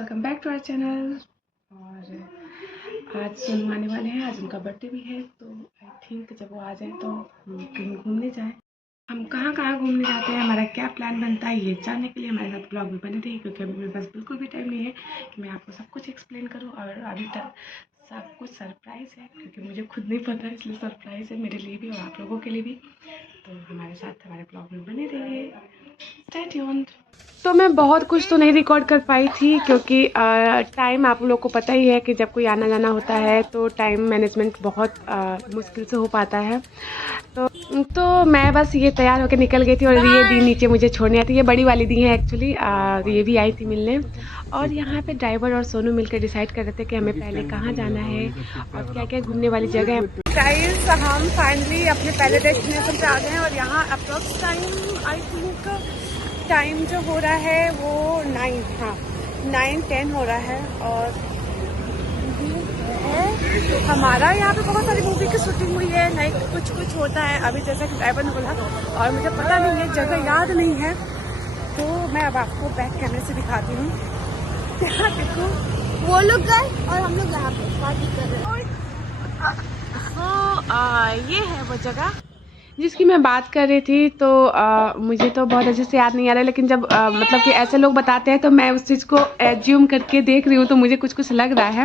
Welcome back to our channel. और आज सोनू आने वाले हैं, आज उनका बर्थडे भी है, तो आई थिंक जब वो आ जाए तो हम कहीं घूमने जाएं। हम कहाँ कहाँ घूमने जाते हैं, हमारा क्या प्लान बनता है, ये जानने के लिए हमारे साथ ब्लॉग में बने रहिए, क्योंकि अभी मेरे पास बिल्कुल भी टाइम नहीं है कि मैं आपको सब कुछ एक्सप्लेन करूँ। और अभी तक सब कुछ सरप्राइज़ है, क्योंकि मुझे खुद नहीं पता है, इसलिए सरप्राइज़ है मेरे लिए भी और आप लोगों के लिए भी। तो हमारे साथ हमारे ब्लॉग में बने रहिए, स्टे ट्यून्ड। तो मैं बहुत कुछ तो नहीं रिकॉर्ड कर पाई थी, क्योंकि टाइम आप लोग को पता ही है कि जब कोई आना जाना होता है तो टाइम मैनेजमेंट बहुत मुश्किल से हो पाता है। तो मैं बस ये तैयार होकर निकल गई थी और ये दी नीचे मुझे छोड़ने आती है। ये बड़ी वाली दी है एक्चुअली, ये भी आई थी मिलने। और यहाँ पे ड्राइवर और सोनू मिलकर डिसाइड कर रहे थे कि हमें पहले कहाँ जाना है और क्या क्या घूमने वाली जगह है। गाइस, हम फाइनली अपने पहले डेस्टिनेशन पे आ गए हैं और यहाँ approx time I think time जो हो रहा है वो 9:10 हो रहा है। और हमारा यहाँ पे बहुत सारी मूवी की शूटिंग हुई है, लाइक कुछ होता है अभी, जैसा कि ड्राइवर ने बोला, और मुझे पता नहीं है, जगह याद नहीं है, तो मैं अब आपको बैक कैमरे से दिखाती हूँ। यहाँ देखो, वो लोग गए और हम लोग यहाँ पे पार्टी कर रहे हैं। तो ये है वो जगह जिसकी मैं बात कर रही थी। तो मुझे तो बहुत अच्छे से याद नहीं आ रहा है, लेकिन जब मतलब कि ऐसे लोग बताते हैं तो मैं उस चीज़ को एज्यूम करके देख रही हूँ, तो मुझे कुछ लग रहा है।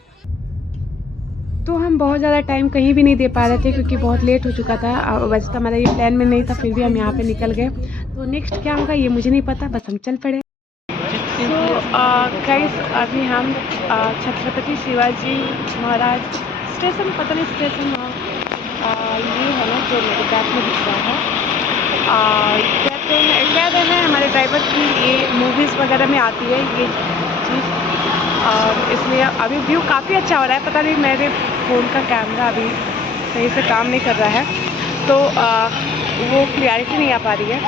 तो हम बहुत ज़्यादा टाइम कहीं भी नहीं दे पा रहे थे, क्योंकि बहुत लेट हो चुका था। वैसे तो हमारा ये प्लान में नहीं था, फिर भी हम यहाँ पे निकल गए। तो नेक्स्ट क्या होगा ये मुझे नहीं पता, बस हम चल पड़े। तो गाइस, अभी हम छत्रपति शिवाजी महाराज स्टेशन, पता नहीं स्टेशन ये है ना जो मेरे बैग में दिख रहा है। कहते हैं हमारे ड्राइवर की ये मूवीज़ वगैरह में आती है ये चीज़, और इसलिए अभी व्यू काफ़ी अच्छा हो रहा है। पता नहीं मेरे फ़ोन का कैमरा अभी सही से काम नहीं कर रहा है, तो वो क्लियरिटी नहीं आ पा रही है।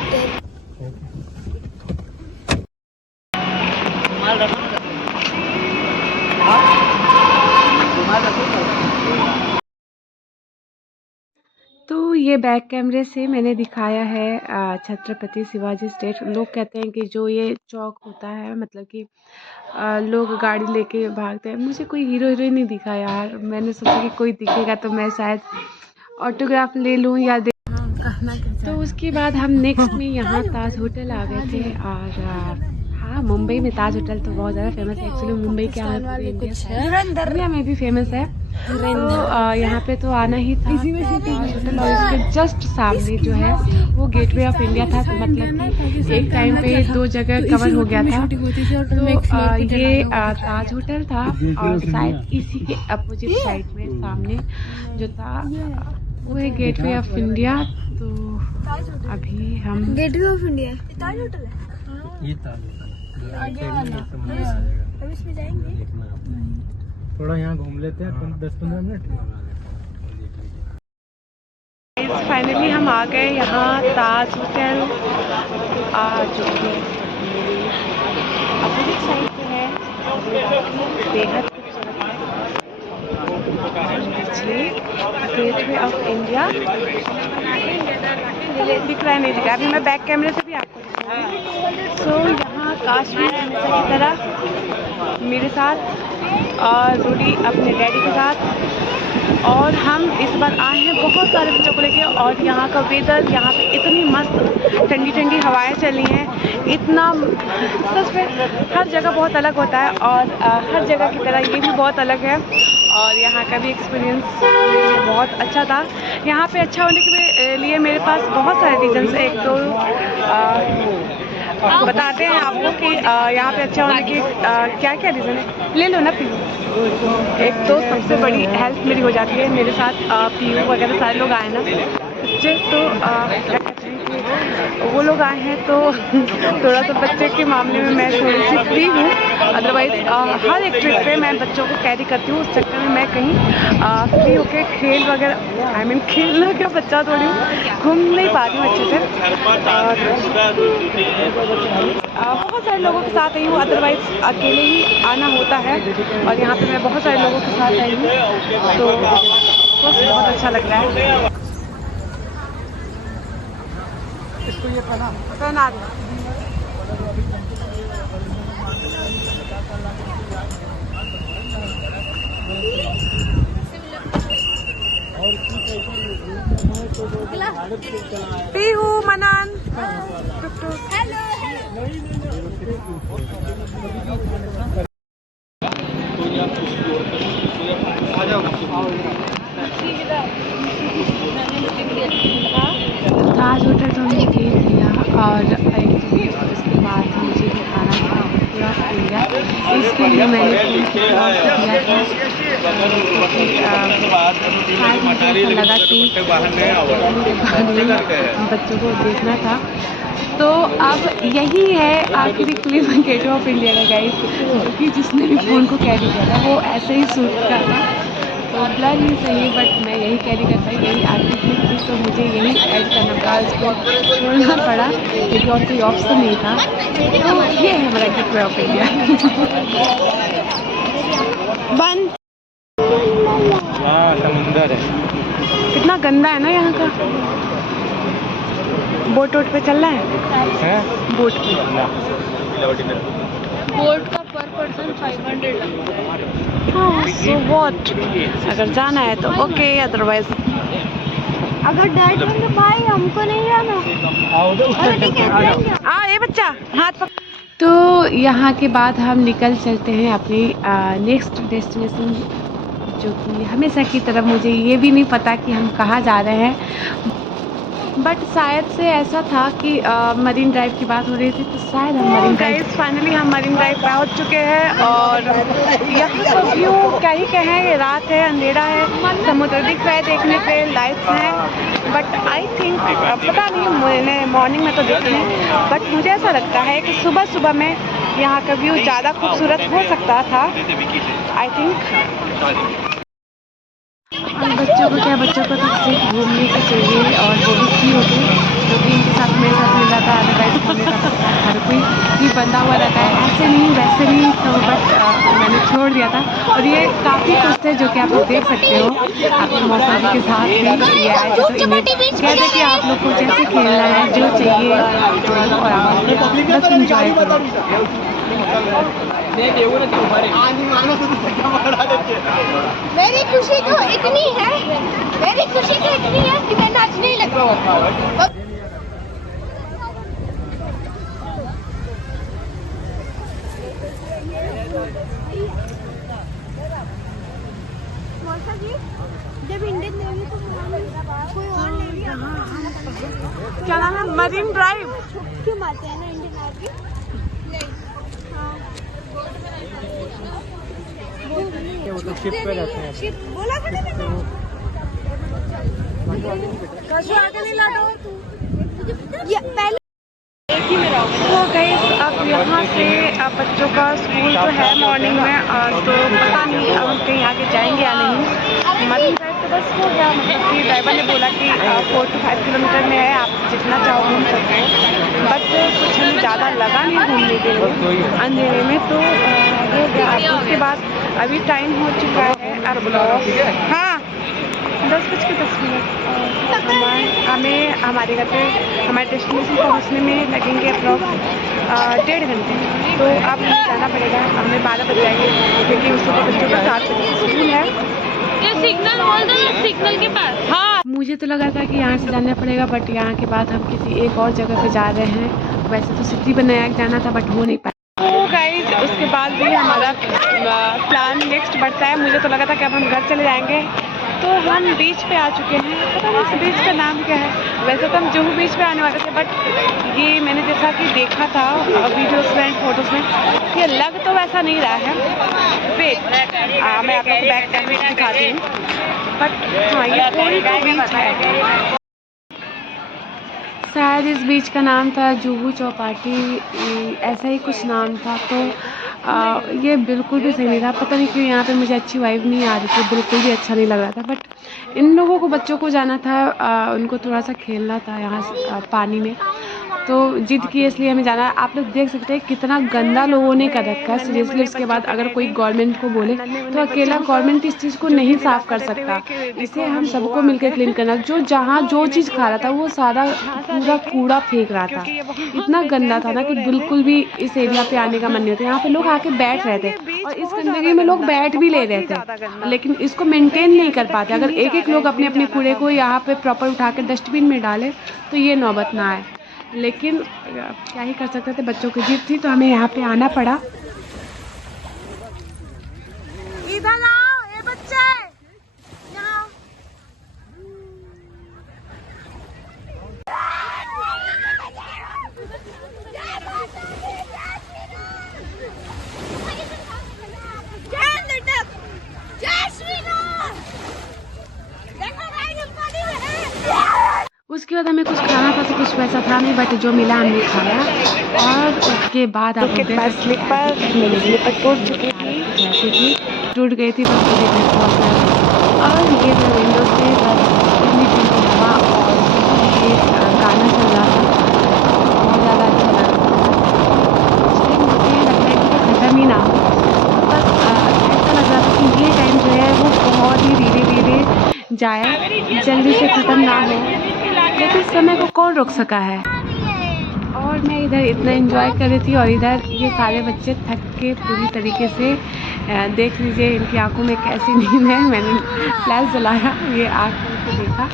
तो ये बैक कैमरे से मैंने दिखाया है छत्रपति शिवाजी स्टेट। लोग कहते हैं कि जो ये चौक होता है, मतलब कि लोग गाड़ी लेके भागते हैं। मुझे कोई हीरो हीरोइन नहीं दिखा यार, मैंने सोचा कि कोई दिखेगा तो मैं शायद ऑटोग्राफ ले लूँ या दे। तो उसके बाद हम नेक्स्ट में यहाँ ताज होटल आ गए थे। और हाँ, मुंबई में ताज होटल तो बहुत ज़्यादा फेमस है। एक्चुअली मुंबई क्या है, इंडिया में भी फेमस है। तो यहाँ पे तो आना ही था ताज होटल, और इसके जस्ट सामने जो है वो गेटवे ऑफ इंडिया था। तो मतलब कि एक टाइम पे दो जगह कवर हो गया था। तो ये ताज होटल था, और शायद इसी के अपोजिट साइड में सामने जो था वो है गेटवे ऑफ इंडिया। तो अभी हम gateway of India Taj hotel है, ये ताज होटल हम इसमें जाएंगे। थोड़ा यहाँ घूम लेते हैं 10-15 मिनट। फाइनली हम आ गए यहाँ ताज होटल, जो कि अपोजिट साइड पे है। बेहद गेटवे ऑफ इंडिया दिख रहा है, नहीं दिख रहा। अभी मैं बैक कैमरे से भी आपको दिखाऊंगी। सो यहाँ काश्मीर की तरह मेरे साथ और रूडी अपने डैडी के साथ, और हम इस बार आए हैं बहुत सारे बच्चों को लेके। और यहाँ का वेदर, यहाँ पे इतनी मस्त ठंडी ठंडी हवाएं चली हैं, इतना सच में हर जगह बहुत अलग होता है, और हर जगह की तरह ये भी बहुत अलग है। और यहाँ का भी एक्सपीरियंस बहुत अच्छा था। यहाँ पे अच्छा होने के लिए मेरे पास बहुत सारे रीजन्स है। एक तो बताते हैं आपको कि यहाँ पे अच्छा होने की क्या क्या रीज़न है। ले लो ना पीयू। एक तो सबसे बड़ी हेल्प मेरी हो जाती है, मेरे साथ पीयू वगैरह सारे लोग आए ना बच्चे, तो क्या कहते हैं कि वो लोग आए हैं, तो थोड़ा सा बच्चे के मामले में मैं थोड़ी सी फ्री हूँ। अदरवाइज़ हर एक ट्रिप पे मैं बच्चों को कैरी करती हूँ, उस चक्कर में मैं कहीं फ्री होके खेल वगैरह, आई मीन खेलना क्या, बच्चा थोड़ी घूम नहीं पा रही हूँ अच्छे से। और बहुत सारे लोगों के साथ आई हूँ, अदरवाइज़ अकेले ही आना होता है, और यहाँ पे मैं बहुत सारे लोगों के साथ आई हूँ, तो बस बहुत अच्छा लग रहा है। इसको ये पहना दो। पीहू मनन ताज होटल तो हमने देख लिया और उसके बाद मुझे भी खाना था पूरा खा लिया। इसके लिए मैंने दिया था शायद मुझे ऐसा लगा कि बच्चों को देखना था। तो अब यही है आखिरी क्लिप गेट ऑफ इंडिया का गाइस, क्योंकि जिसने भी फ़ोन को कैरी किया वो ऐसे ही शूट कर था। तो ब्लर ही सही बट मैं यही कैरी कर पाई, यही आखिरी क्लिप थी, तो मुझे यही ऐड करना पड़ा, इसको छोड़ना पड़ा क्योंकि और कोई ऑप्शन नहीं था। तो ये है हमारा गेट ऑफ इंडिया। बंद समुंदर है, कितना गंदा है ना यहाँ का। बोट वोट पे चल रहा है? बोट पे बोट का पर पर्सन 500 लगता है। हाँ, सो व्हाट, अगर जाना है तो ओके, अदरवाइज अगर डैड बोले भाई हमको नहीं जाना, अरे ठीक है हाँ ये बच्चा हाथ पकड़। तो यहाँ के बाद हम निकल चलते हैं अपनी नेक्स्ट डेस्टिनेशन, जो कि हमेशा की तरफ मुझे ये भी नहीं पता कि हम कहाँ जा रहे हैं, बट शायद से ऐसा था कि मरीन ड्राइव की बात हो रही थी, तो शायद हम मरीन ड्राइव फाइनली हम मरीन ड्राइव पहुँच चुके हैं। और यहाँ का व्यू क्या ही कहें, ये रात है, अंधेरा है, समुद्र दिख रहा है देखने पे, लाइट्स हैं, बट आई थिंक पता नहीं, मैंने मॉर्निंग में तो देखी नहीं, बट मुझे ऐसा लगता है कि सुबह सुबह में यहाँ का व्यू ज़्यादा खूबसूरत हो सकता था आई थिंक। बच्चों को क्या, बच्चों को तो सिर्फ घूमने की चाहिए और वो भी फ्री होके, क्योंकि इनके साथ मेरे साथ मिल रहा था, अदरवाइज घूमने का पता हर कोई भी बंधा हुआ रहता है, ऐसे नहीं वैसे नहीं, तो बट मैंने छोड़ दिया था। और ये काफ़ी खुश थे, जो कि आप लोग देख सकते हो, आपके मौसा जी के साथ भी ये आए थे, तो इन्हें कहते कि आप लोग को जैसे खेलना है जो चाहिए और आप बस इंजॉय करो। मेरी खुशी तो इतनी है, मेरी खुशी तो इतनी है कि मैं नाचने ही लगा। मौसा जी जब इंडियन नेवी तो कोई और नेवी क्या नाम है? मरीन ड्राइव क्यों मारते हैं ना इंडियन आर्मी? नहीं, हाँ वो तो शिप पे रहते हैं। शिप बोला था ना, कसो आगे नहीं लाता ये पहले तो गई। अब यहाँ से अब बच्चों का स्कूल तो है मॉर्निंग में, तो पता नहीं अब हम कहीं आगे जाएंगे या नहीं। मरीन ड्राइव तो बस हो गया, मतलब कि ड्राइवर ने बोला कि 4 to 5 किलोमीटर में है, आप जितना चाहो घूम सकते हो, बट कुछ हमें ज़्यादा लगा नहीं घूमने के लिए अंधेरे में, तो हो गया। उसके बाद अभी टाइम हो चुका है अब हाँ 10:10 हमें हमारे घर पे हमारे डेस्टिनेशन पहुँचने में लगेंगे अप्रॉक्स 1.5 घंटे। तो अब हमें जाना पड़ेगा, हमें 12 बज जाएंगे, क्योंकि उस सुबह बच्चों का 7 बजे स्कूल है। ये सिग्नल बोल दो ना, सिग्नल के पास। हाँ, मुझे तो लगा था कि यहाँ से जाना पड़ेगा, बट यहाँ के बाद हम किसी एक और जगह पे जा रहे हैं। वैसे तो सिद्धिविनायक जाना था, बट हो नहीं पाया। तो गाइस उसके बाद भी हमारा प्लान नेक्स्ट बढ़ता है। मुझे तो लगा था कि अब हम घर चले जाएंगे, तो हम बीच पे आ चुके हैं। पता नहीं इस बीच का नाम क्या है, वैसे तो हम जुहू बीच पे आने वाले थे, बट ये मैंने जैसा कि देखा था वीडियोस में फोटोज़ में, ये लग तो वैसा नहीं रहा है। वेट मैं आप लोग को बैक कैमरे से दिखाती हूँ, बट हाँ ये पूरी तो बीच है। शायद इस बीच का नाम था जुहू चौपाटी, ऐसा ही कुछ नाम था। तो ये बिल्कुल भी सही नहीं था, पता नहीं क्यों यहाँ पे मुझे अच्छी वाइब नहीं आ रही थी, बिल्कुल भी अच्छा नहीं लग रहा था। बट इन लोगों को, बच्चों को जाना था, उनको थोड़ा सा खेलना था यहाँ पानी में, तो जिद की इसलिए हमें जाना है। आप लोग देख सकते हैं कितना गंदा लोगों ने कर रखा है सीरियसली। उसके बाद अगर कोई गवर्नमेंट को बोले तो अकेला गवर्नमेंट इस चीज़ को नहीं साफ़ कर सकता, इसे हम सबको मिलकर क्लीन करना। जो जहाँ जो चीज़ खा रहा था वो सारा पूरा कूड़ा फेंक रहा था, इतना गंदा था ना कि बिल्कुल भी इस एरिया पे आने का मन नहीं होता। यहाँ पे लोग आके बैठ रहे थे और इस गंदगी में लोग बैठ भी ले रहे थे, लेकिन इसको मेंटेन नहीं कर पाते। अगर एक एक लोग अपने अपने कूड़े को यहाँ पे प्रॉपर उठा कर डस्टबिन में डालें तो ये नौबत ना आए, लेकिन क्या ही कर सकते थे, बच्चों की जिद थी तो हमें यहाँ पे आना पड़ा। इधर आओ ये बच्चे, यहाँ उसके बाद हमें कुछ खाना था तो कुछ पैसा था नहीं, बट जो मिला हमने खाया। और उसके बाद आप स्लीपर स्लीपर टूट चुकी थी, टूट गई थी बस मुझे घर पहुँचना। और ये मैं विंडो से बस ठंडी ठंडी हवा और ये गाना चल रहा था, बहुत ज़्यादा अच्छा लग रहा था। मुझे लगता है कि ख़त्म ही ना हो, बस ऐसा लग रहा था कि ये टाइम जो है वो बहुत ही धीरे धीरे जाए, जल्दी से ख़त्म ना हो, लेकिन समय को कौन रोक सका है। और मैं इधर इतना एंजॉय कर रही थी और इधर ये सारे बच्चे थक के पूरी तरीके से, देख लीजिए इनकी आंखों में कैसी नींद है। मैंने फ्लैश जलाया, ये आँख को देखा,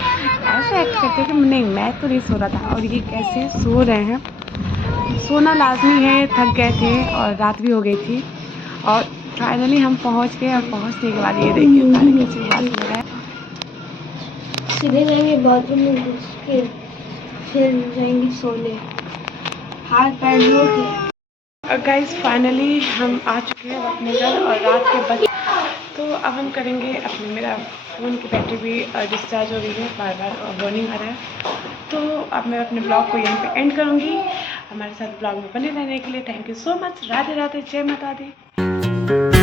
ऐसे एक्ट करते कि नहीं मैं तो नहीं सो रहा था, और ये कैसे सो रहे हैं। सोना लाजमी है, थक गए थे और रात भी हो गई थी। और फाइनली हम पहुंच गए, और पहुंचने के बाद ये देखिए सारे किसी बात हो रहा है। सीधे जाएंगे बाथरूम में घुस के फिर जाएंगे सोने, हाथ पैर धो के। गाइस फाइनली हम आ चुके हैं अपने घर और रात के बज, तो अब हम करेंगे अपने, मेरा फ़ोन की बैटरी भी डिस्चार्ज हो रही है, बार बार वार्निंग आ रहा है। तो अब मैं अपने ब्लॉग को यहीं पे एंड करूँगी। हमारे साथ ब्लॉग में बने रहने के लिए thank you so much. Radhe Radhe, जय माता दी।